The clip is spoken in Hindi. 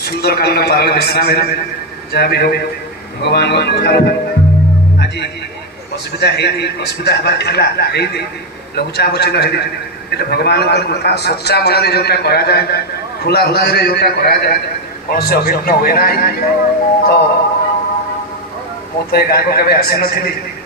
सुंदरकांड पारण विश्राम जहाँ भी हो भगवान आज असुविधा असुविधा लघुचाप चिन्ह है भगवान कृपा सच्चा मन में जोटा करा जाए खुला हृदय जोटा करा जाए कौन अभिन्न हुए ना तो मुझे गाँव को केवे आसी नी